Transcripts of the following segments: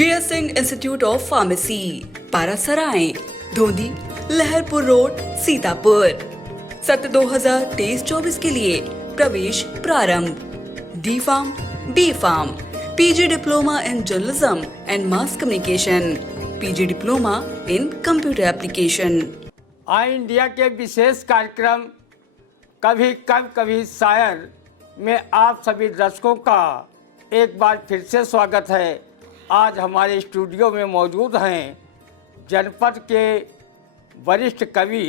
JS Singh institute of pharmacy, Parasarai, Dhondi, Laharpur road, Sitapur. सत्र 2023-24 के लिए प्रवेश प्रारंभ। D pharm, B pharm, PG diploma in journalism and mass communication, PG diploma in computer application. I India के विशेष कार्यक्रम कभी कब कभी शायर में आप सभी दर्शकों का एक बार फिर से स्वागत है। आज हमारे स्टूडियो में मौजूद हैं जनपद के वरिष्ठ कवि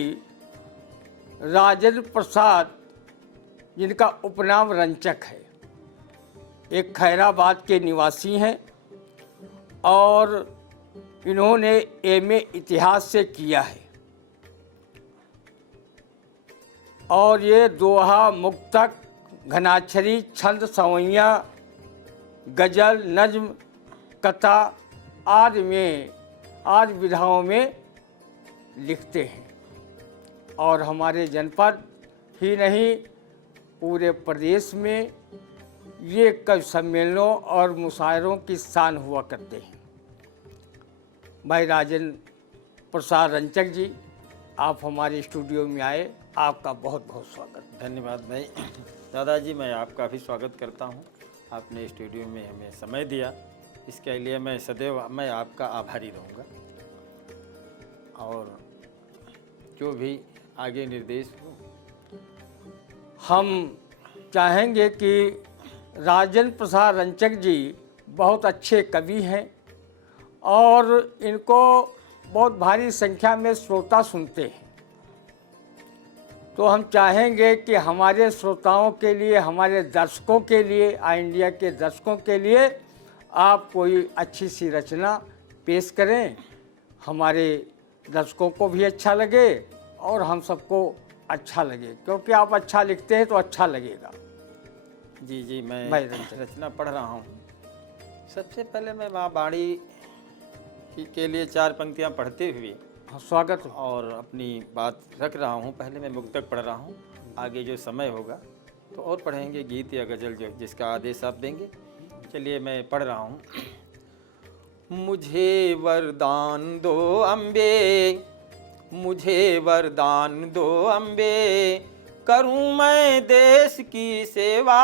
राजेंद्र प्रसाद, जिनका उपनाम रंचक है। एक खैराबाद के निवासी हैं और इन्होंने MA इतिहास से किया है और ये दोहा, मुक्तक, घनाक्षरी, छंद, सवैया, गज़ल, नज्म, कथा आदि विधाओं में लिखते हैं और हमारे जनपद ही नहीं पूरे प्रदेश में ये कवि सम्मेलनों और मुशायरों की शान हुआ करते हैं। भाई राजेंद्र प्रसाद रंचक जी, आप हमारे स्टूडियो में आए, आपका बहुत बहुत स्वागत। धन्यवाद भाई। दादाजी, मैं आपका भी स्वागत करता हूं। आपने स्टूडियो में हमें समय दिया, इसके लिए मैं सदैव आपका आभारी रहूँगा। और जो भी आगे निर्देश हो, हम चाहेंगे कि राजेंद्र प्रसाद रंचक जी बहुत अच्छे कवि हैं और इनको बहुत भारी संख्या में श्रोता सुनते हैं। तो हम चाहेंगे कि हमारे श्रोताओं के लिए, हमारे दर्शकों के लिए, आई इंडिया के दर्शकों के लिए आप कोई अच्छी सी रचना पेश करें। हमारे दर्शकों को भी अच्छा लगे और हम सबको अच्छा लगे, क्योंकि आप अच्छा लिखते हैं तो अच्छा लगेगा। जी जी, मैं रचना पढ़ रहा हूँ। सबसे पहले मैं माँ बाणी के लिए 4 पंक्तियाँ पढ़ते हुए स्वागत और अपनी बात रख रहा हूँ। पहले मैं मुक्तक पढ़ रहा हूँ, आगे जो समय होगा तो और पढ़ेंगे, गीत या गज़ल जो जिसका आदेश आप देंगे। चलिए मैं पढ़ रहा हूँ। मुझे वरदान दो अम्बे, मुझे वरदान दो अम्बे, करूँ मैं देश की सेवा।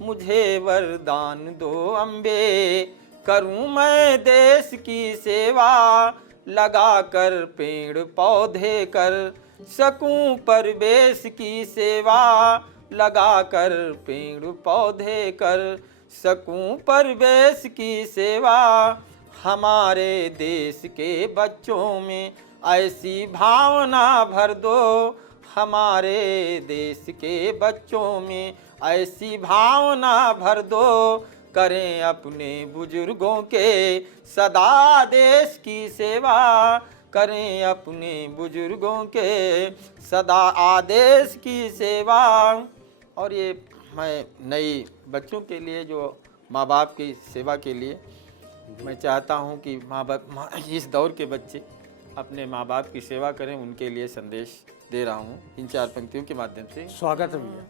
मुझे वरदान दो अम्बे, करूँ मैं देश की सेवा। लगा कर पेड़ पौधे कर सकूं परिवेश की सेवा। लगा कर पेड़ पौधे कर सकूं परिवेश की सेवा। हमारे देश के बच्चों में ऐसी भावना भर दो। हमारे देश के बच्चों में ऐसी भावना भर दो। करें अपने बुजुर्गों के सदा देश की सेवा। करें अपने बुजुर्गों के सदा आदेश की सेवा। और ये मैं नई बच्चों के लिए, जो माँ बाप की सेवा के लिए, मैं चाहता हूँ कि माँ बाप, इस दौर के बच्चे अपने माँ बाप की सेवा करें, उनके लिए संदेश दे रहा हूँ इन 4 पंक्तियों के माध्यम से। स्वागत है भैया।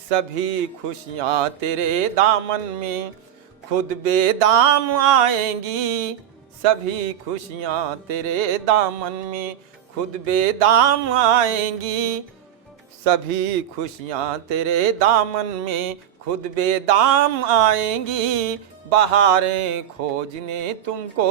सभी खुशियाँ तेरे दामन में खुद बेदाम आएंगी। सभी खुशियाँ तेरे दामन में खुद बेदाम आएंगी। सभी खुशियाँ तेरे दामन में खुद बेदाम आएंगी। बहारें खोजने तुमको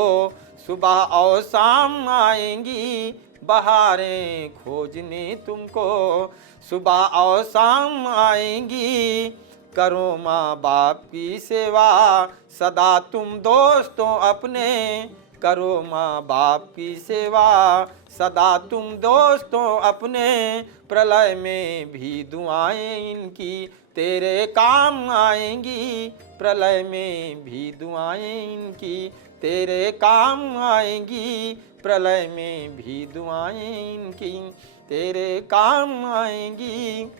सुबह और शाम आएंगी। बहारें खोजने तुमको सुबह और शाम आएंगी। करो माँ बाप की सेवा सदा तुम दोस्तों अपने। करो माँ बाप की सेवा सदा तुम दोस्तों अपने। प्रलय में भी दुआएं इनकी तेरे काम आएंगी। प्रलय में भी दुआएं इनकी तेरे काम आएंगी। प्रलय में भी दुआएं इनकी तेरे काम आएंगी।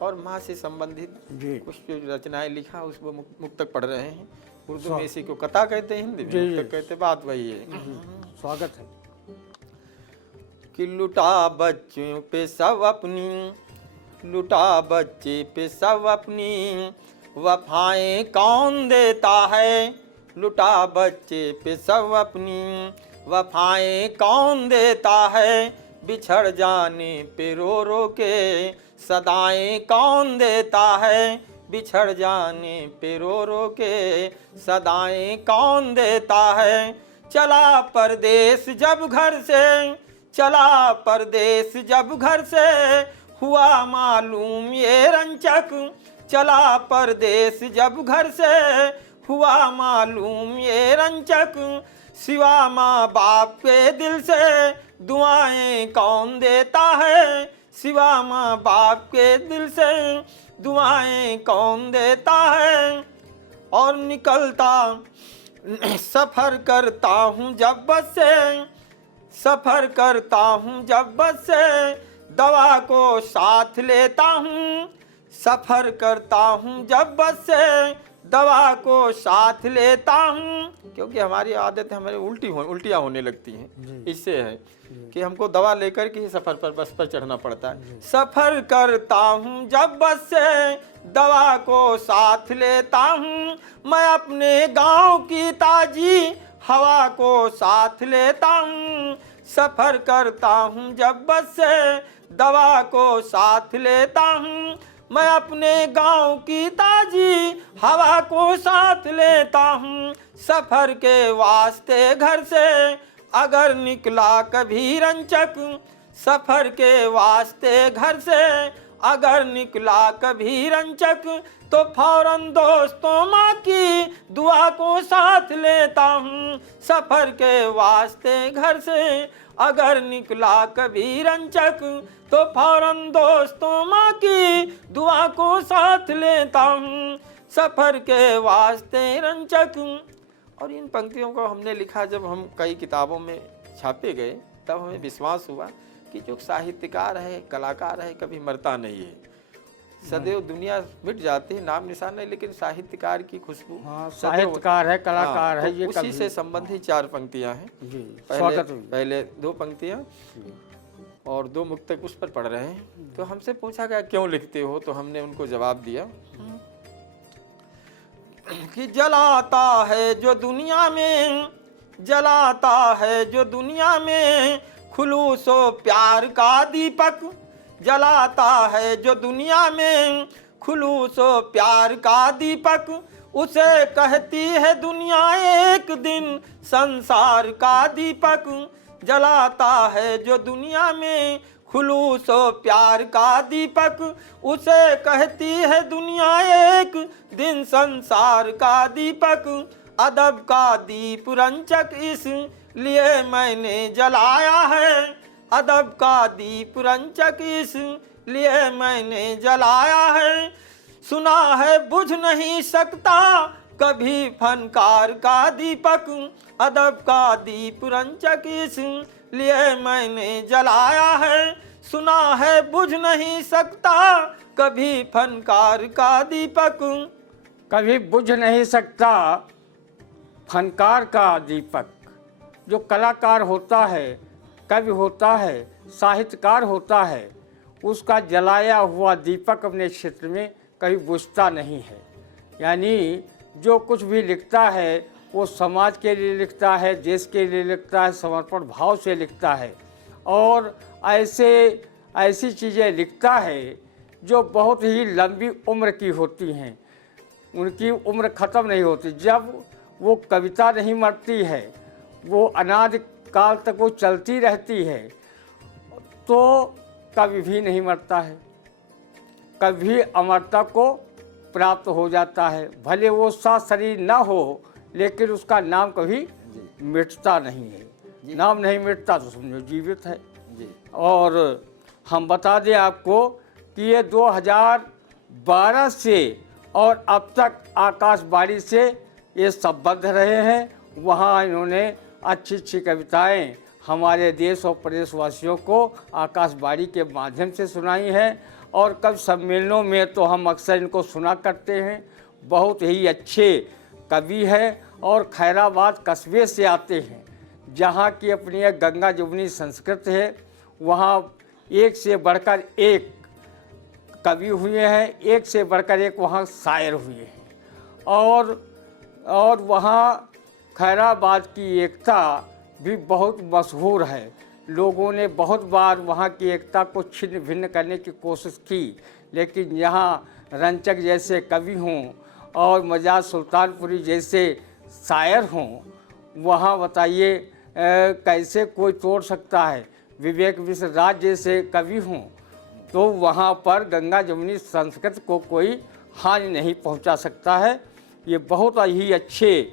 और माँ से संबंधित कुछ जो रचनाएं लिखा, उसको मुक्तक पढ़ रहे हैं। उर्दू में इसी को कथा कहते हैं, हिंदी में मुक्तक कहते हैं। बात वही है। स्वागत है। कि लुटा बच्चों पे सब अपनी, लुटा बच्चे पे सब अपनी, वफाएं कौन देता है। लुटा बच्चे पे सब अपनी, वफाएं कौन देता है बिछड़ जाने पे रो रो के, सदाएं कौन देता है बिछड़ जाने पे रो रो के, सदाएं कौन देता है। चला परदेश जब घर से, चला परदेश जब घर से, हुआ मालूम ये रंचक, चला परदेश जब घर से, हुआ मालूम ये रंचक, सिवा माँ बाप के दिल से दुआएं कौन देता है, सिवा माँ बाप के दिल से दुआएं कौन देता है। और निकलता सफ़र करता हूँ जब बस से, सफ़र करता हूँ जब बस से, दवा को साथ लेता हूँ, सफ़र करता हूँ जब बस से, दवा को साथ लेता हूँ। क्योंकि हमारी आदत है, हमारी उल्टियाँ होने लगती हैं, इससे है कि हमको दवा लेकर के ही सफ़र पर बस पर चढ़ना पड़ता है। सफ़र करता हूँ जब बस से, दवा को साथ लेता हूँ, मैं अपने गांव की ताजी हवा को साथ लेता हूँ, सफ़र करता हूँ जब बस से, दवा को साथ लेता हूँ, मैं अपने गांव की ताजी हवा को साथ लेता हूँ। सफ़र के वास्ते घर से अगर निकला कभी रंचक, सफ़र के वास्ते घर से अगर निकला कभी रंचक, तो फौरन दोस्तों माँ की दुआ को साथ लेता हूँ। सफ़र के वास्ते घर से अगर निकला कभी रंचक, तो फौरन दोस्तों माँ की दुआ को साथ लेता हूँ, सफ़र के वास्ते रंचक। और इन पंक्तियों को हमने लिखा जब हम कई किताबों में छापे गए, तब हमें विश्वास हुआ कि जो साहित्यकार है, कलाकार है, कभी मरता नहीं है। सदैव दुनिया मिट जाती है, नाम निशान नहीं, लेकिन साहित्यकार की खुशबू, साहित्यकार है, कलाकार है, तो ये उसी से संबंधित 4 पंक्तियां हैं। पहले 2 पंक्तियां और 2 मुक्तक उस पर पढ़ रहे हैं। तो हमसे पूछा गया क्यों लिखते हो, तो हमने उनको जवाब दिया कि जलाता है जो दुनिया में, जलाता है जो दुनिया में खुलूसो प्यार का दीपक, जलाता है जो दुनिया में खुलूसो प्यार का दीपक, उसे कहती है दुनिया एक दिन संसार का दीपक, जलाता है जो दुनिया में खुलूसो प्यार का दीपक, उसे कहती है दुनिया एक दिन संसार का दीपक, अदब का दीप रंचक इसलिए मैंने जलाया है, अदब का दीप रंचक इसलिए मैंने जलाया है, सुना है बुझ नहीं सकता कभी फनकार का दीपक, अदब का दीप रंचक इसलिए मैंने जलाया है, सुना है बुझ नहीं सकता कभी फनकार का दीपक, कभी बुझ नहीं सकता फनकार का दीपक। जो कलाकार होता है, कवि होता है, साहित्यकार होता है, उसका जलाया हुआ दीपक अपने क्षेत्र में कभी बुझता नहीं है। यानी जो कुछ भी लिखता है वो समाज के लिए लिखता है, देश के लिए लिखता है, समर्पण भाव से लिखता है और ऐसी चीज़ें लिखता है जो बहुत ही लंबी उम्र की होती हैं, उनकी उम्र ख़त्म नहीं होती। जब वो कविता नहीं मरती है, वो अनादि काल तक वो चलती रहती है, तो कभी भी नहीं मरता है, कभी अमरता को प्राप्त हो जाता है। भले वो सा शरीर ना हो, लेकिन उसका नाम कभी मिटता नहीं है। नाम नहीं मिटता तो समझो जीवित है। और हम बता दें आपको कि ये 2012 से और अब तक आकाशवाणी से ये संबद्ध रहे हैं। वहाँ इन्होंने अच्छी अच्छी कविताएं हमारे देश और प्रदेशवासियों को आकाशवाणी के माध्यम से सुनाई हैं और कवि सम्मेलनों में तो हम अक्सर इनको सुना करते हैं। बहुत ही अच्छे कवि हैं और खैराबाद कस्बे से आते हैं, जहाँ की अपनी एक गंगा जमुनी संस्कृत है। वहाँ एक से बढ़कर एक कवि हुए हैं, एक से बढ़कर एक वहाँ शायर हुए हैं और और वहाँ खैराबाद की एकता भी बहुत मशहूर है। लोगों ने बहुत बार वहाँ की एकता को छिन्न भिन्न करने की कोशिश की, लेकिन यहाँ रंचक जैसे कवि हों और मजाज सुल्तानपुरी जैसे शायर हों, वहाँ बताइए कैसे कोई तोड़ सकता है। विवेक मिश्र राज जैसे कवि हों तो वहाँ पर गंगा जमुनी संस्कृत को कोई हानि नहीं पहुँचा सकता है। ये बहुत ही अच्छे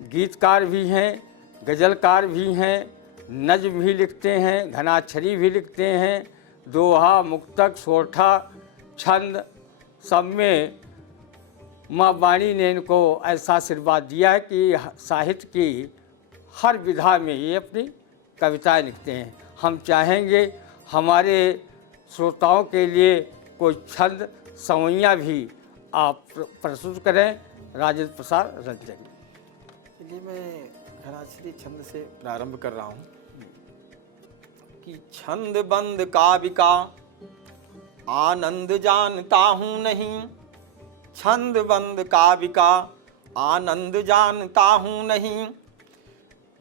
गीतकार भी हैं, गज़लकार भी हैं, नज़्म भी लिखते हैं, घनाक्षरी भी लिखते हैं, दोहा, मुक्तक, सोरठा, छंद सब में माँ वाणी ने इनको ऐसा आशीर्वाद दिया है कि साहित्य की हर विधा में ये अपनी कविताएं लिखते हैं। हम चाहेंगे हमारे श्रोताओं के लिए कोई छंद सवैयाँ भी आप प्रस्तुत करें। राजेंद्र प्रसाद रंजक। चलिए मैं घनाक्षरी छंद से प्रारंभ कर रहा हूँ कि छंद बंद काव्य का आनंद जानता हूँ नहीं, छंद बंद काव्य का आनंद जानता हूँ नहीं,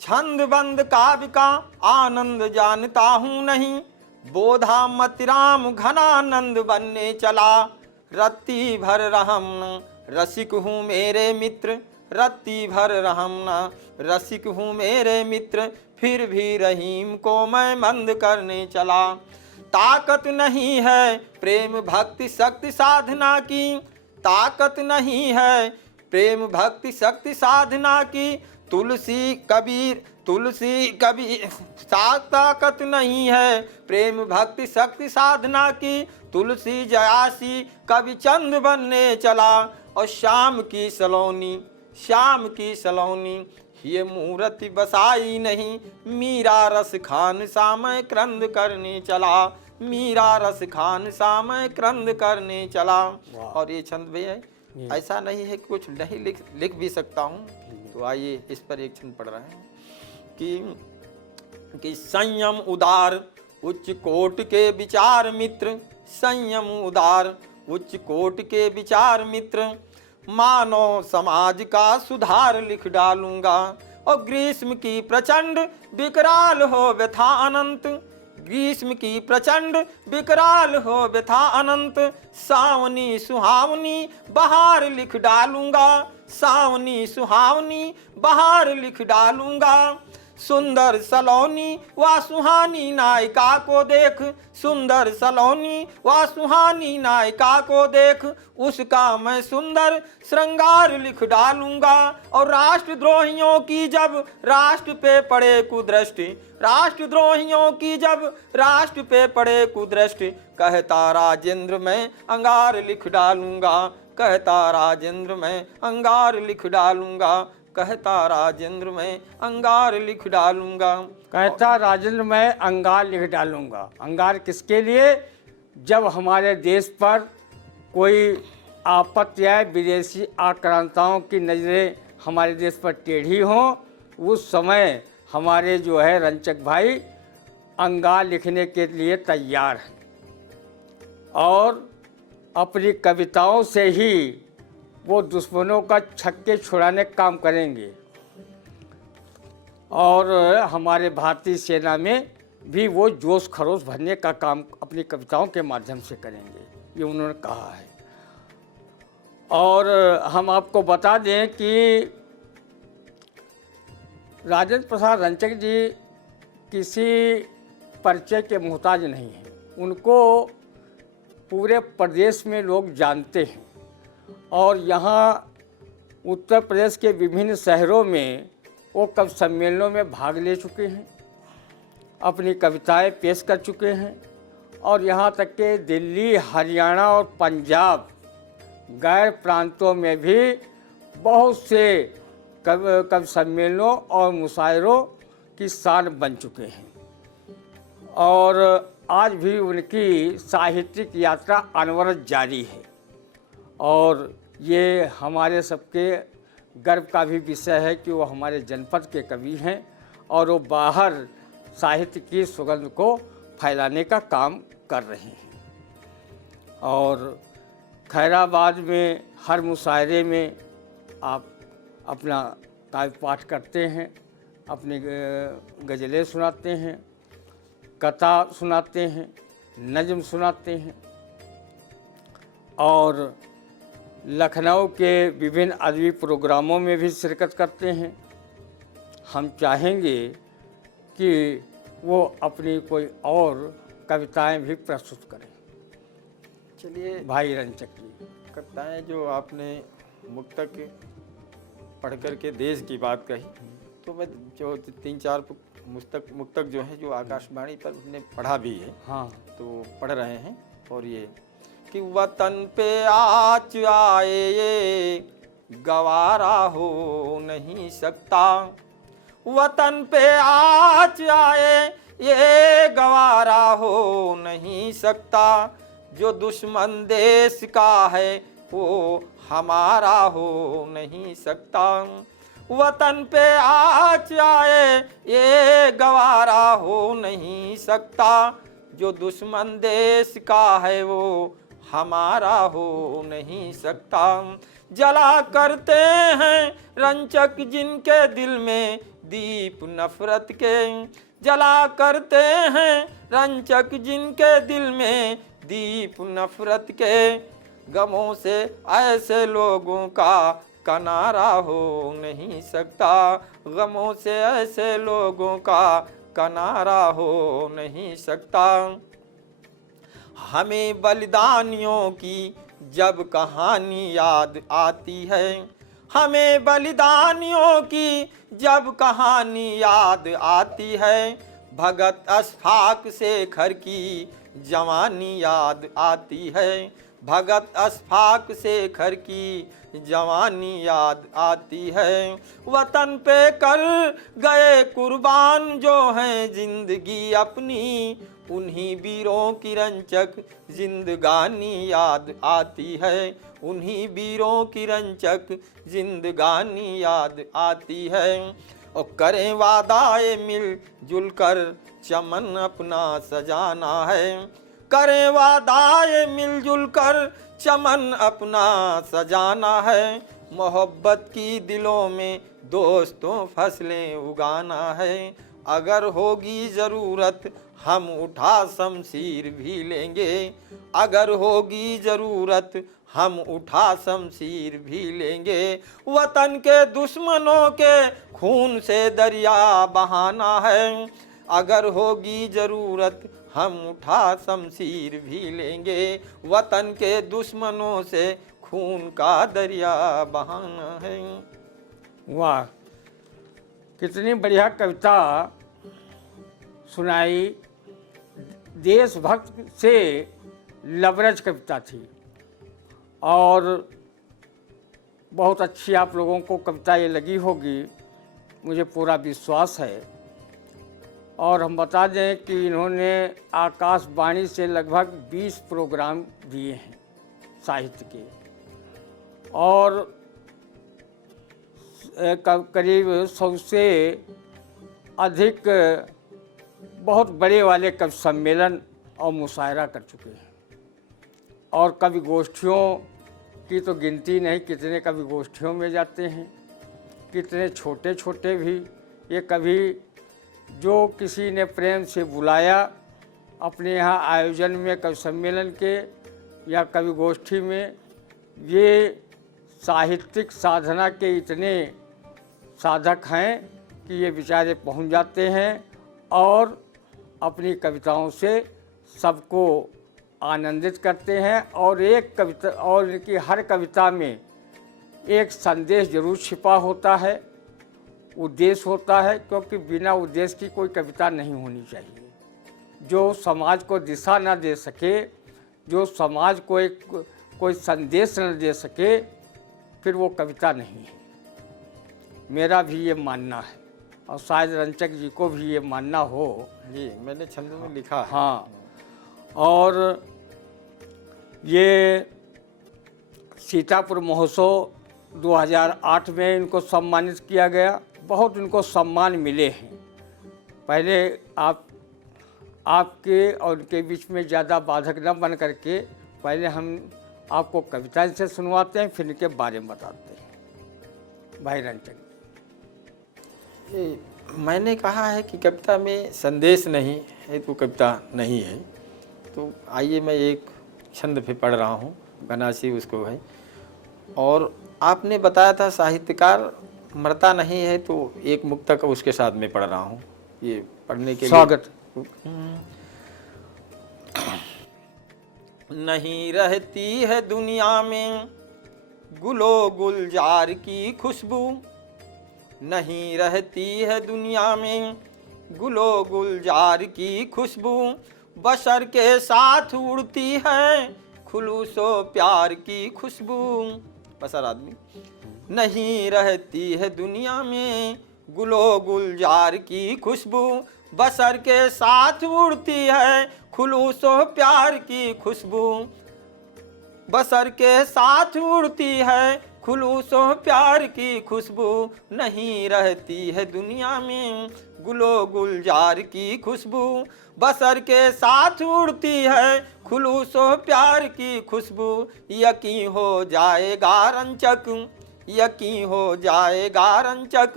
छंद बंद काव्य का आनंद जानता हूँ नहीं, बोधा मतिराम घनानंद बनने चला, रत्ती भर रहम रसिक हूँ मेरे मित्र, रत्ती भर रहम रसिक हूँ मेरे मित्र, फिर भी रहीम को मैं मंद करने चला। ताकत नहीं है प्रेम भक्ति शक्ति साधना की, ताकत नहीं है प्रेम भक्ति शक्ति साधना की, तुलसी कबीर ताकत नहीं है प्रेम भक्ति शक्ति साधना की, तुलसी जयासी कवि चंद बनने चला, और श्याम की सलोनी ये मूर्ति बसाई नहीं, मीरा रस खान सा मैं क्रंद करने चला, मीरा रस खान सा मैं क्रंद करने चला। और ये छंद भी है, ऐसा नहीं है कि कुछ नहीं लिख भी सकता हूँ। तो आइए इस पर एक छंद पढ़ रहे हैं कि संयम उदार उच्च कोट के विचार मित्र, संयम उदार उच्च कोट के विचार मित्र, मानव समाज का सुधार लिख डालूंगा, और ग्रीष्म की प्रचंड विकराल हो व्यथा अनंत, ग्रीष्म की प्रचंड विकराल हो व्यथा अनंत, सावनी सुहावनी बहार लिख डालूंगा, सावनी सुहावनी बहार लिख डालूंगा, सुंदर सलोनी व सुहानी नायिका को देख, सुंदर सलोनी व सुहानी नायिका को देख, उसका मैं सुंदर श्रृंगार लिख डालूंगा, और राष्ट्रद्रोहियों की जब राष्ट्र पे पड़े कुदृष्टि, राष्ट्रद्रोहियों की जब राष्ट्र पे पड़े कुदृष्टि, कहता राजेंद्र मैं अंगार लिख डालूंगा, कहता राजेंद्र मैं अंगार लिख डालूंगा, कहता राजेंद्र मैं अंगार लिख डालूंगा, कहता राजेंद्र मैं अंगार लिख डालूंगा। अंगार किसके लिए? जब हमारे देश पर कोई आपत्ति आए, विदेशी आक्रांताओं की नज़रें हमारे देश पर टेढ़ी हों, उस समय हमारे जो है रंचक भाई अंगार लिखने के लिए तैयार हैं, और अपनी कविताओं से ही वो दुश्मनों का छक्के छुड़ाने का काम करेंगे, और हमारे भारतीय सेना में भी वो जोश खरोश भरने का काम अपनी कविताओं के माध्यम से करेंगे, ये उन्होंने कहा है। और हम आपको बता दें कि राजेंद्र प्रसाद रंचक जी किसी परिचय के मोहताज नहीं हैं, उनको पूरे प्रदेश में लोग जानते हैं, और यहाँ उत्तर प्रदेश के विभिन्न शहरों में वो कवि सम्मेलनों में भाग ले चुके हैं, अपनी कविताएं पेश कर चुके हैं, और यहाँ तक कि दिल्ली, हरियाणा और पंजाब गैर प्रांतों में भी बहुत से कवि सम्मेलनों और मुशायरों की शान बन चुके हैं, और आज भी उनकी साहित्यिक यात्रा अनवरत जारी है। और ये हमारे सबके गर्व का भी विषय है कि वो हमारे जनपद के कवि हैं, और वो बाहर साहित्य की सुगंध को फैलाने का काम कर रहे हैं। और खैराबाद में हर मुशायरे में आप अपना काव्य पाठ करते हैं, अपनी गज़लें सुनाते हैं, कथा सुनाते हैं, नज़्म सुनाते हैं और लखनऊ के विभिन्न अदबी प्रोग्रामों में भी शिरकत करते हैं। हम चाहेंगे कि वो अपनी कोई और कविताएं भी प्रस्तुत करें। चलिए भाई रंचक जी, कविताएं जो आपने मुक्तक पढ़ कर के देश की बात कही, तो मैं जो 3-4 मुक्तक जो है जो आकाशवाणी पर हमने पढ़ा भी है, हाँ, तो पढ़ रहे हैं। और ये कि वतन पे आच आए ये गवारा हो नहीं सकता, वतन पे आच आए ये गवारा हो नहीं सकता, जो दुश्मन देश का है वो हमारा हो नहीं सकता, वतन पे आच आए ये गवारा हो नहीं सकता, जो दुश्मन देश का है वो हमारा हो नहीं सकता। जला करते हैं रंचक जिनके दिल में दीप नफरत के, जला करते हैं रंचक जिनके दिल में दीप नफरत के, गमों से ऐसे लोगों का किनारा हो नहीं सकता, गमों से ऐसे लोगों का किनारा हो नहीं सकता। हमें बलिदानियों की जब कहानी याद आती है, हमें बलिदानियों की जब कहानी याद आती है, भगत अशफाक शेखर की जवानी याद आती है, भगत अशफाक शेखर की जवानी याद आती है, वतन पे कर गए कुर्बान जो हैं जिंदगी अपनी, उन्हीं वीरों की रंचक जिंदगानी याद आती है, उन्हीं वीरों की रंचक जिंदगानी याद आती है। और करें वादाए मिल जुल कर चमन अपना सजाना है, करें वादाए मिलजुल कर चमन अपना सजाना है, मोहब्बत की दिलों में दोस्तों फसलें उगाना है, अगर होगी ज़रूरत हम उठा शमशीर भी लेंगे, अगर होगी ज़रूरत हम उठा शमशीर भी लेंगे, वतन के दुश्मनों के खून से दरिया बहाना है, अगर होगी ज़रूरत हम उठा शमशीर भी लेंगे, वतन के दुश्मनों से खून का दरिया बहाना है। वाह, कितनी बढ़िया कविता सुनाई। देशभक्त से लबरज कविता थी और बहुत अच्छी आप लोगों को कविता ये लगी होगी, मुझे पूरा विश्वास है। और हम बता दें कि इन्होंने आकाशवाणी से लगभग 20 प्रोग्राम दिए हैं साहित्य के, और करीब 100 से अधिक बहुत बड़े वाले कवि सम्मेलन और मुशायरा कर चुके हैं, और कवि गोष्ठियों की तो गिनती नहीं, कितने कवि गोष्ठियों में जाते हैं, कितने छोटे छोटे भी। ये कभी जो किसी ने प्रेम से बुलाया अपने यहाँ आयोजन में कवि सम्मेलन के या कवि गोष्ठी में, ये साहित्यिक साधना के इतने साधक हैं कि ये बेचारे पहुँच जाते हैं और अपनी कविताओं से सबको आनंदित करते हैं। और एक कविता, और इनकी हर कविता में एक संदेश जरूर छिपा होता है, उद्देश्य होता है, क्योंकि बिना उद्देश्य की कोई कविता नहीं होनी चाहिए। जो समाज को दिशा न दे सके, जो समाज को एक कोई संदेश न दे सके, फिर वो कविता नहीं है। मेरा भी ये मानना है, और शायद रंचक जी को भी ये मानना हो। जी, मैंने छंद में लिखा है। हाँ, और ये सीतापुर महोत्सव 2008 में इनको सम्मानित किया गया। बहुत इनको सम्मान मिले हैं। पहले आपके और उनके बीच में ज़्यादा बाधक न बन करके पहले हम आपको कविता से सुनवाते हैं, फिर इनके बारे में बताते हैं। भाई रंचक। मैंने कहा है कि कविता में संदेश नहीं है तो कविता नहीं है। तो आइए मैं एक छंद पे पढ़ रहा हूँ, बनासी उसको है। और आपने बताया था साहित्यकार मरता नहीं है, तो एक मुक्तक उसके साथ में पढ़ रहा हूँ, ये पढ़ने के स्वागत। नहीं रहती है दुनिया में गुलो गुलजार की खुशबू, नहीं रहती है दुनिया में गुलो गुलजार की खुशबू, बशर के साथ उड़ती है खुलूसो प्यार की खुशबू। बशर आदमी। नहीं रहती है दुनिया में गुलो गुलजार की खुशबू, बशर के साथ उड़ती है खुलूसो प्यार की खुशबू, बशर के साथ उड़ती है खुलूसो प्यार की खुशबू। नहीं रहती है दुनिया में गुलो गुलजार की खुशबू, बशर के साथ उड़ती है खुलूसो प्यार की खुशबू। यकीन हो जाएगा रंचक, यकीन हो जाएगा रंचक,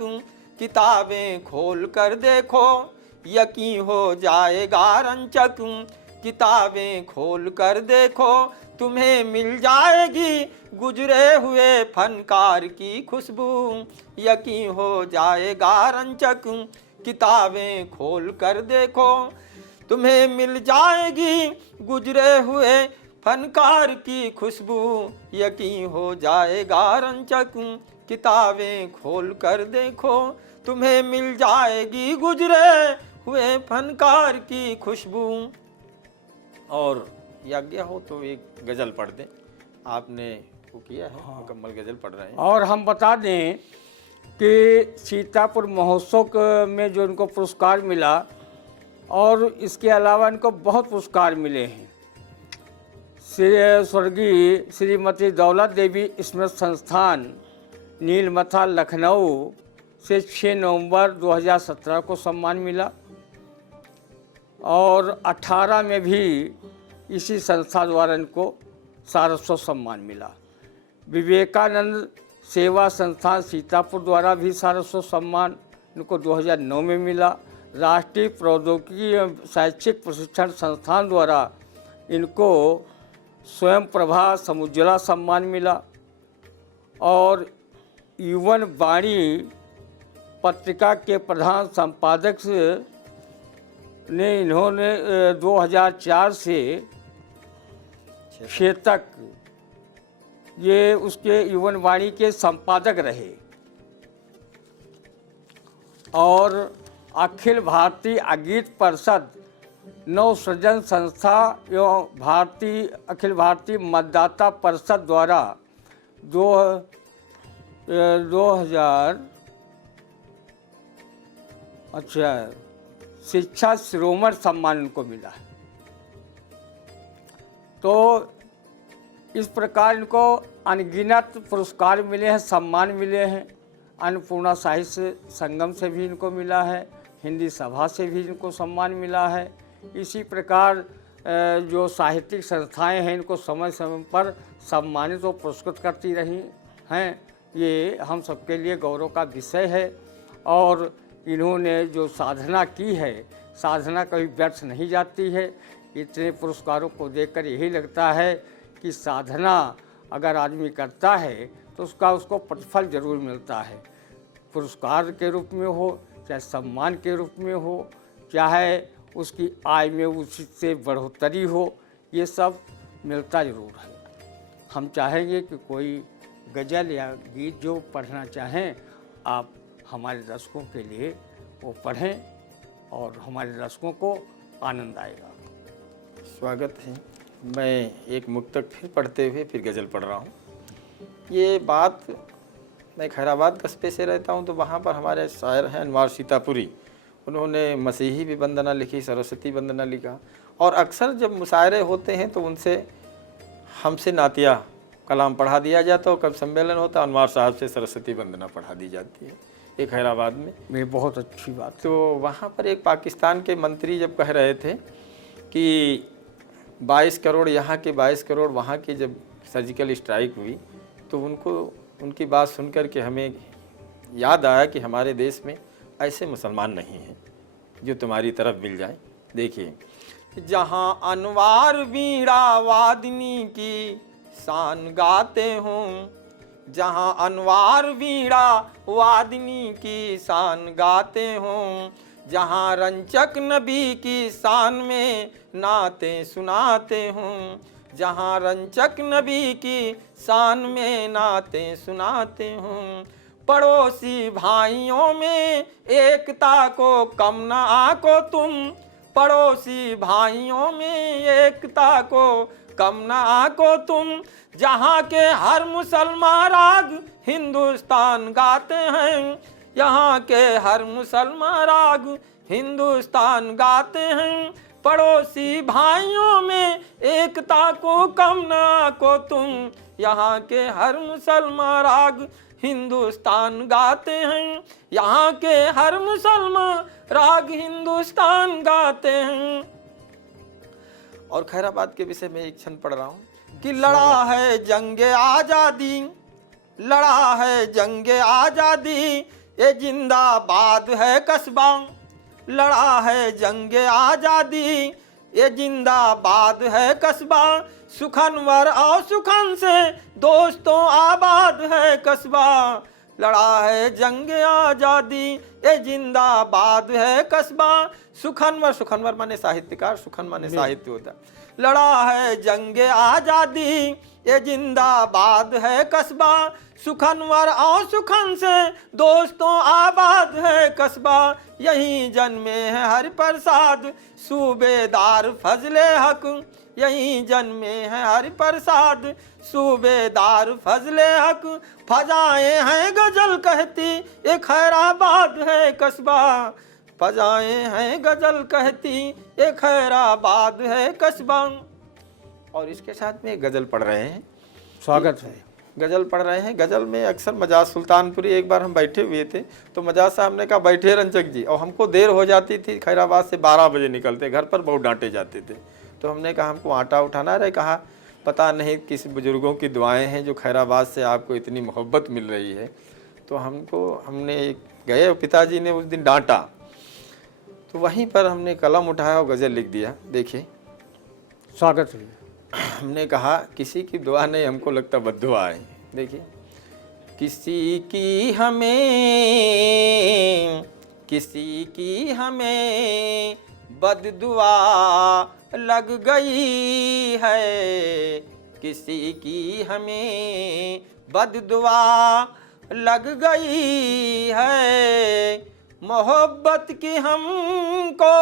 किताबें खोल कर देखो, यकीन हो जाएगा रंचक, किताबें खोल कर देखो, तुम्हें मिल जाएगी गुजरे हुए फनकार की खुशबू। यकीन हो जाएगा रंचक, किताबें खोल कर देखो, तुम्हें मिल जाएगी गुजरे हुए फनकार की खुशबू। यकीन हो जाएगा रंचक, किताबें खोल कर देखो, तुम्हें मिल जाएगी गुजरे हुए फनकार की खुशबू। और यज्ञ हो तो एक गज़ल पढ़ दें, आपने वो किया है, मुकम्मल गज़ल पढ़ रहे हैं। और हम बता दें कि सीतापुर महोत्सव में जो इनको पुरस्कार मिला, और इसके अलावा इनको बहुत पुरस्कार मिले हैं। स्वर्गीय श्रीमती दौलत देवी स्मृति संस्थान नीलमथा लखनऊ से 6 नवंबर 2017 को सम्मान मिला, और 18 में भी इसी संस्था द्वारा इनको सारस्वत सम्मान मिला। विवेकानंद सेवा संस्थान सीतापुर द्वारा भी सारस्वत सम्मान इनको 2009 में मिला। राष्ट्रीय प्रौद्योगिकी शैक्षिक प्रशिक्षण संस्थान द्वारा इनको स्वयं प्रभा समुज्ज्वला सम्मान मिला। और युवन वाणी पत्रिका के प्रधान संपादक ने इन्होंने 2004 से 6 तक ये उसके युवन वाणी के संपादक रहे। और अखिल भारतीय अगीत परिषद नव सृजन संस्था एवं अखिल भारतीय मतदाता परिषद द्वारा 2000 शिक्षा शिरोमणि सम्मान इनको मिला है। तो इस प्रकार इनको अनगिनत पुरस्कार मिले हैं, सम्मान मिले हैं। अन्नपूर्णा साहित्य संगम से भी इनको मिला है, हिंदी सभा से भी इनको सम्मान मिला है। इसी प्रकार जो साहित्यिक संस्थाएं हैं इनको समय समय पर सम्मानित और पुरस्कृत करती रही हैं। ये हम सबके लिए गौरव का विषय है। और इन्होंने जो साधना की है, साधना कभी व्यर्थ नहीं जाती है। इतने पुरस्कारों को देखकर यही लगता है कि साधना अगर आदमी करता है तो उसको प्रतिफल जरूर मिलता है, पुरस्कार के रूप में हो, चाहे सम्मान के रूप में हो, चाहे उसकी आय में उससे बढ़ोतरी हो, ये सब मिलता ज़रूर है। हम चाहेंगे कि कोई गज़ल या गीत जो पढ़ना चाहें, आप हमारे दर्शकों के लिए वो पढ़ें और हमारे दर्शकों को आनंद आएगा। स्वागत है। मैं एक मुक्तक फिर पढ़ते हुए फिर गज़ल पढ़ रहा हूँ। ये बात, मैं खैराबाद कस्बे से रहता हूँ, तो वहाँ पर हमारे शायर हैं अनवार सीतापुरी। उन्होंने मसीही भी वंदना लिखी, सरस्वती वंदना लिखा। और अक्सर जब मुशायरे होते हैं तो उनसे हमसे नातिया कलाम पढ़ा दिया जाता है। और कब सम्मेलन होता है अनवार साहब से सरस्वती वंदना पढ़ा दी जाती है एक हैदराबाद में। ये बहुत अच्छी बात। तो वहाँ पर एक पाकिस्तान के मंत्री जब कह रहे थे कि 22 करोड़ यहाँ के 22 करोड़ वहाँ की जब सर्जिकल स्ट्राइक हुई, तो उनकी बात सुनकर के हमें याद आया कि हमारे देश में ऐसे मुसलमान नहीं हैं जो तुम्हारी तरफ मिल जाए। देखिए, जहाँ अनवार वीणा वादिनी की शान गाते हों, जहाँ अनवार वीणा वादिनी की शान गाते हों, जहाँ रंचक नबी की शान में नाते सुनाते हों, जहाँ रंचक नबी की शान में नाते सुनाते हों, पड़ोसी भाइयों में एकता को कम न आको तुम, पड़ोसी भाइयों में एकता को कम न आको तुम, जहाँ के हर मुसलमान राग हिंदुस्तान गाते हैं, यहाँ के हर मुसलमान राग हिंदुस्तान गाते हैं, पड़ोसी भाइयों में एकता को कम न आको तुम, यहाँ के हर मुसलमान राग हिंदुस्तान गाते हैं, यहाँ के हर मुसलमान राग हिंदुस्तान गाते हैं। और खैराबाद के विषय में एक क्षण पढ़ रहा हूँ कि लड़ा है जंगे आज़ादी, लड़ा है जंगे आज़ादी, ये जिंदाबाद है कस्बा, लड़ा है जंगे आज़ादी, ये जिंदाबाद है कस्बा, सुखनवर और सुखन से दोस्तों आबाद है कस्बा, लड़ा है जंग आज़ादी, ये जिंदाबाद है कस्बा, सुखनवर, सुखनवर माने साहित्यकार, सुखन माने साहित्य होता है, लड़ा है जंग आज़ादी, ये जिंदाबाद है कस्बा, सुखनवर और सुखन से दोस्तों आबाद है कस्बा, यहीं जन्मे हैं हरि प्रसाद सूबेदार फजले हक, यहीं जन्मे हैं हरि प्रसाद सूबेदार फजले हक, फजाए हैं गजल कहती ये खैराबाद है कस्बा, फजाए हैं गजल कहती ये खैराबाद है कस्बा। और इसके साथ में गजल पढ़ रहे हैं, स्वागत है। गज़ल पढ़ रहे हैं। गज़ल में अक्सर मजाज सुल्तानपुरी, एक बार हम बैठे हुए थे तो मजाज साहब ने कहा बैठे रंचक जी, और हमको देर हो जाती थी, खैराबाद से 12 बजे निकलते, घर पर बहुत डांटे जाते थे, तो हमने कहा हमको आटा उठाना रहे, कहा पता नहीं किस बुज़ुर्गों की दुआएं हैं जो खैराबाद से आपको इतनी मोहब्बत मिल रही है, तो हमने गए, पिताजी ने उस दिन डांटा, तो वहीं पर हमने कलम उठाया और गज़ल लिख दिया। देखिए, स्वागत है। हमने कहा किसी की दुआ नहीं, हमको लगता बद्दुआ है। देखिए, किसी की हमें बद्दुआ लग गई है, किसी की हमें बद्दुआ लग गई है, मोहब्बत की हमको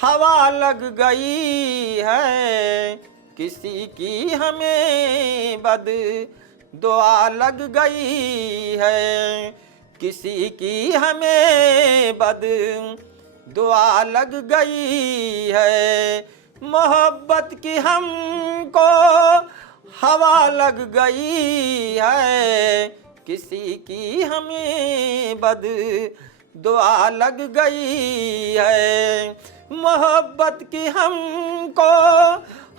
हवा लग गई है, किसी की हमें बद्दुआ लग गई है, किसी की हमें बद्दुआ लग गई है, मोहब्बत की हमको हवा लग गई है, किसी की हमें बद्दुआ लग गई है, मोहब्बत की हमको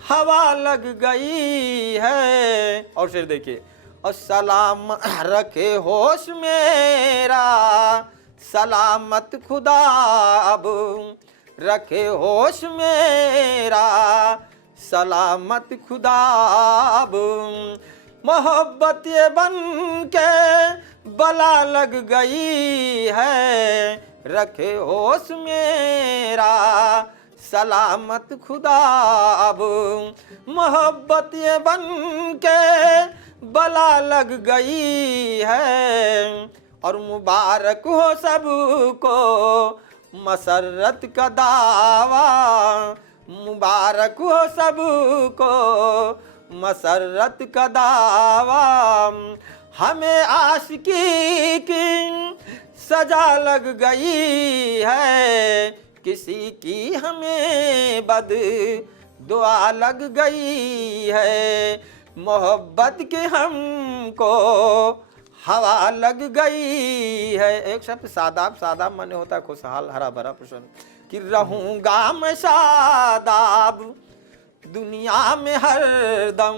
हवा लग गई है। और फिर देखिए, और सलाम रखे होश मेरा सलामत खुदा, अब रखे होश मेरा सलामत खुदा, अब मोहब्बत ये बन के बला लग गई है, रखे होश मेरा सलामत खुदा, अब मोहब्बत ये बन के बला लग गई है। और मुबारक हो सबको मसरत का दावा, मुबारक हो सबको मसरत का दावा, हमें आशिकी की सजा लग गई है, किसी की हमें बद्दुआ लग गई है, मोहब्बत की हमको हवा लग गई है। एक शब्द सादाब, सादाब माने होता है खुशहाल, हरा भरा, प्रसन्न, कि रहूँगा मैं शादाब दुनिया में हर दम,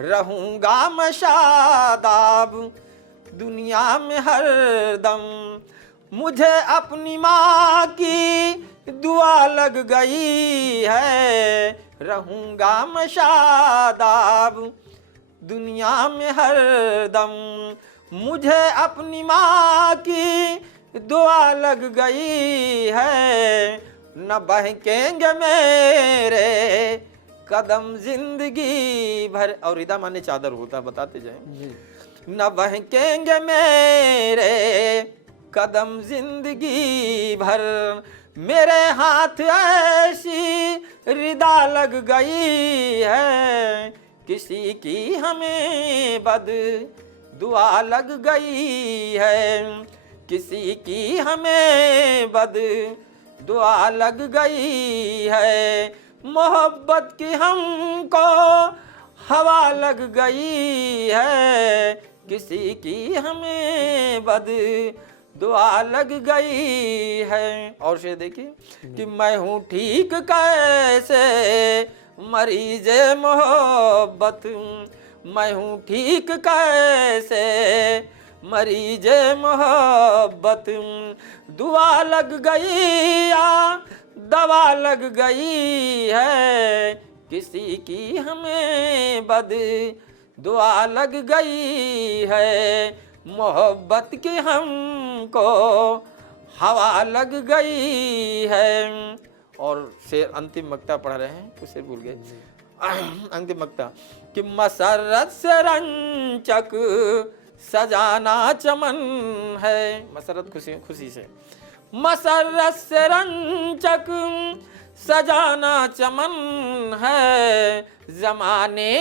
रहूँगा मैं शादाब दुनिया में हरदम। मुझे अपनी माँ की दुआ लग गई है, रहूँगा मैं शादाब दुनिया में हरदम। मुझे अपनी माँ की दुआ लग गई है, न बहकेंगे मेरे कदम जिंदगी भर। और रिदा माने चादर होता, बताते जाए। न बहकेंगे मेरे कदम जिंदगी भर, मेरे हाथ ऐसी रिदा लग गई है, किसी की हमें बद दुआ लग गई है, किसी की हमें बद दुआ लग गई है। मोहब्बत की हमको हवा लग गई है, किसी की हमें बद दुआ लग गई है। और से देखिए कि मैं हूँ ठीक कैसे मरीज मोहब्बत, मैं हूँ ठीक कैसे मरीज मोहब्बत। दुआ लग गई या दवा लग गई है, किसी की हमें बद दुआ लग गई है। मोहब्बत की हमको हवा लग गई है। और शेर अंतिम मक्ता पढ़ रहे हैं, उसे भूल गए। अंतिम मक्ता कि मसरत से रंचक सजाना चमन है। मसरत खुशी से, मसरत से रंचक सजाना चमन है। जमाने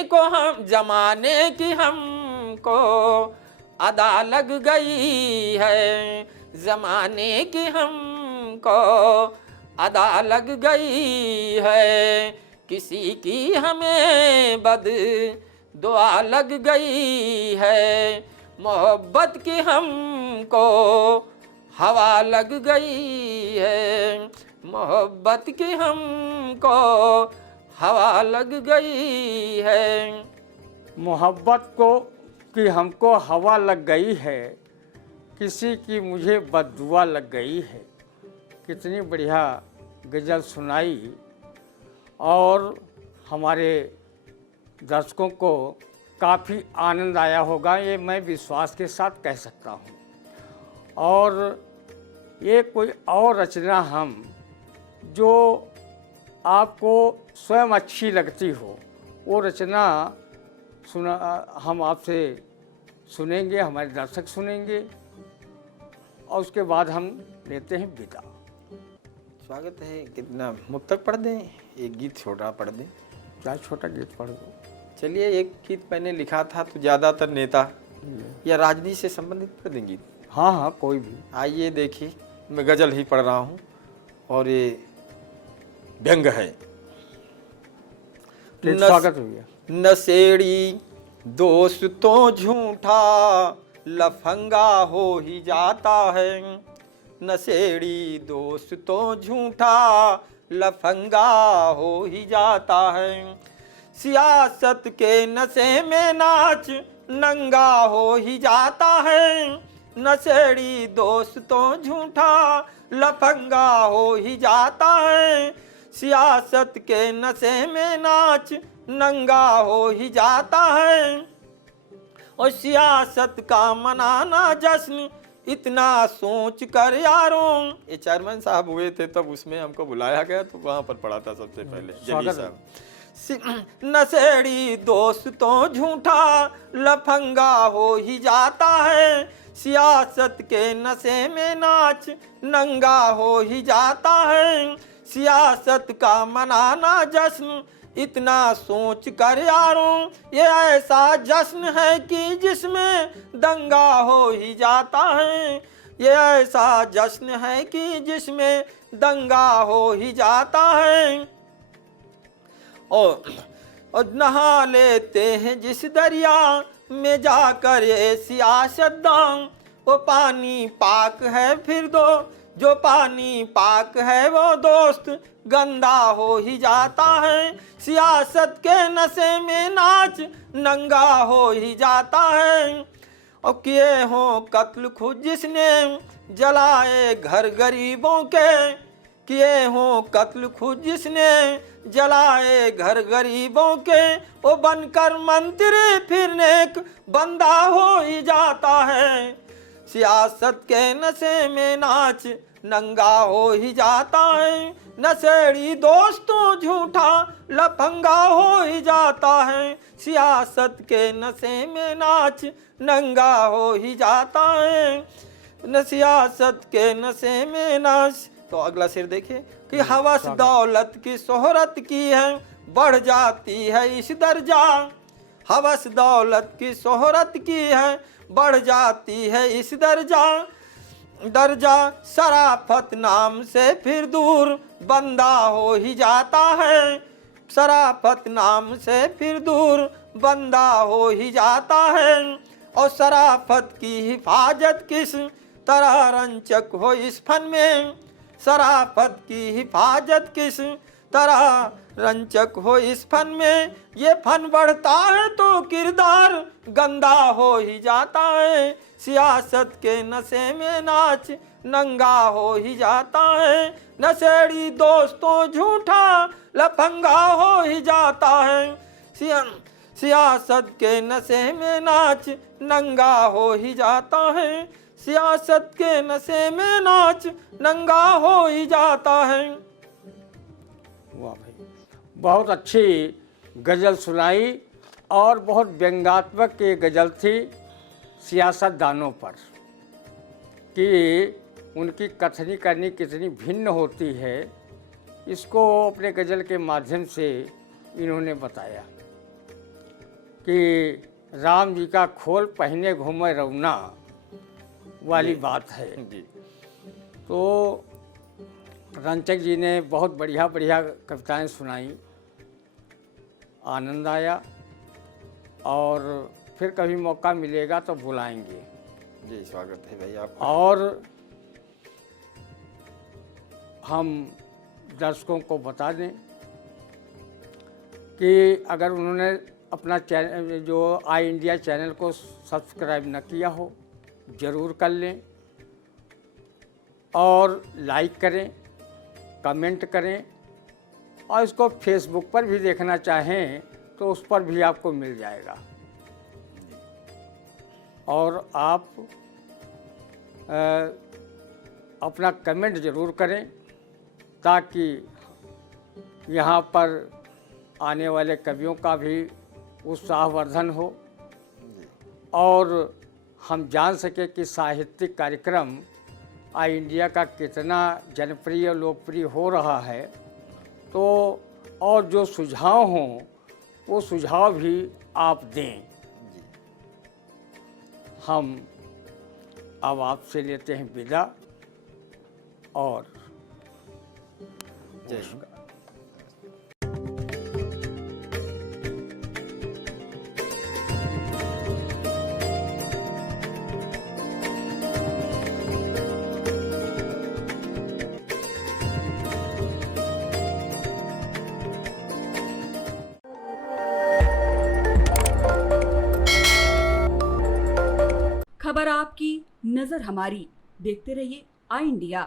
की हमको अदा लग गई है, जमाने की हमको अदा लग गई है, किसी की हमें बद दुआ लग गई है। मोहब्बत की हमको हवा लग गई है, मोहब्बत की हमको हवा लग गई है। मोहब्बत की हमको हवा लग गई है, किसी की मुझे बद्दुआ लग गई है। कितनी बढ़िया गज़ल सुनाई, और हमारे दर्शकों को काफ़ी आनंद आया होगा, ये मैं विश्वास के साथ कह सकता हूँ। और ये कोई और रचना हम जो आपको स्वयं अच्छी लगती हो, वो रचना हम आपसे सुनेंगे, हमारे दर्शक सुनेंगे, और उसके बाद हम लेते हैं विदा। स्वागत है। कितना मुक्तक पढ़ दें, एक गीत छोटा पढ़ दें? क्या छोटा गीत पढ़ दो? चलिए, एक गीत मैंने लिखा था तो ज़्यादातर नेता या राजनीति से संबंधित पढ़ दें गीत। हाँ हाँ, कोई भी। आइए देखिए, मैं गज़ल ही पढ़ रहा हूँ और ये व्यंग है। स्वागत हो गया। नशेड़ी दोस्तों झूठा लफंगा हो ही जाता है, नशेड़ी दोस्तों झूठा लफंगा हो ही जाता है। सियासत के नशे में नाच नंगा हो ही जाता है, नशेड़ी दोस्तों झूठा लफंगा हो ही जाता है। सियासत के नशे में नाच नंगा हो ही जाता है, और सियासत का मनाना जश्न इतना सोच कर यारों। ये चेयरमैन साहब हुए थे तब उसमें हमको बुलाया गया, तो वहाँ पर पढ़ा था सबसे पहले जली साहब। नशेड़ी दोस्तों झूठा लफंगा हो ही जाता है, सियासत के नशे में नाच नंगा हो ही जाता है। सियासत का मनाना जश्न इतना सोच कर यारों, ये ऐसा जश्न है कि जिसमें दंगा हो ही जाता है, ये ऐसा जश्न है कि जिसमें दंगा हो ही जाता है। और नहा लेते हैं जिस दरिया में जाकर ये सियासतदान, वो पानी पाक है फिर दो, जो पानी पाक है वो दोस्त गंदा हो ही जाता है। सियासत के नशे में नाच नंगा हो ही जाता है, और किए हों कत्ल खुद जिसने जलाए घर गरीबों के, किए हों कत्ल खुद जिसने जलाए घर गरीबों के, वो बनकर मंत्री फिर नेक बंदा हो ही जाता है। सियासत के नशे में नाच नंगा हो ही जाता है, नशेड़ी दोस्तों झूठा लफंगा हो ही जाता है। सियासत के नशे में नाच नंगा हो ही जाता है, न सियासत के नशे में नाच। तो अगला शेर देखिए कि हवस दौलत की शोहरत की है बढ़ जाती है इस दर्जा, हवस दौलत की शोहरत की है बढ़ जाती है इस दर्जा, दर्जा शराफत नाम से फिर दूर बंदा हो ही जाता है, शराफत नाम से फिर दूर बंदा हो ही जाता है। और शराफत की हिफाजत किस तरह रंचक हो इस फन में, शराफत की हिफाजत किस तरह रंचक हो इस फन में, ये फन बढ़ता है तो किरदार गंदा हो ही जाता है। सियासत के नशे में नाच नंगा हो ही जाता है, नशेड़ी दोस्तों झूठा लफंगा हो ही जाता है। सियासत के नशे में नाच नंगा हो ही जाता है, सियासत के नशे में नाच नंगा हो ही जाता है। वाह भाई, बहुत अच्छी गज़ल सुनाई और बहुत व्यंग्यात्मक ये गज़ल थी सियासतदानों पर कि उनकी कथनी करनी कितनी भिन्न होती है। इसको अपने गज़ल के माध्यम से इन्होंने बताया कि राम जी का खोल पहने घूमे रौना वाली बात है। तो रंचक जी ने बहुत बढ़िया बढ़िया कविताएं सुनाई, आनंद आया और फिर कभी मौका मिलेगा तो बुलाएंगे। जी स्वागत है भैया आप। और हम दर्शकों को बता दें कि अगर उन्होंने अपना चैनल जो आई इंडिया चैनल को सब्सक्राइब न किया हो ज़रूर कर लें और लाइक करें, कमेंट करें और इसको फेसबुक पर भी देखना चाहें तो उस पर भी आपको मिल जाएगा। और आप अपना कमेंट ज़रूर करें ताकि यहाँ पर आने वाले कवियों का भी उत्साहवर्धन हो और हम जान सके कि साहित्यिक कार्यक्रम आई इंडिया का कितना जनप्रिय लोकप्रिय हो रहा है। तो और जो सुझाव हों वो सुझाव भी आप दें। हम अब आपसे लेते हैं विदा और जय हिंद। खबर आपकी, नजर हमारी। देखते रहिए आई इंडिया।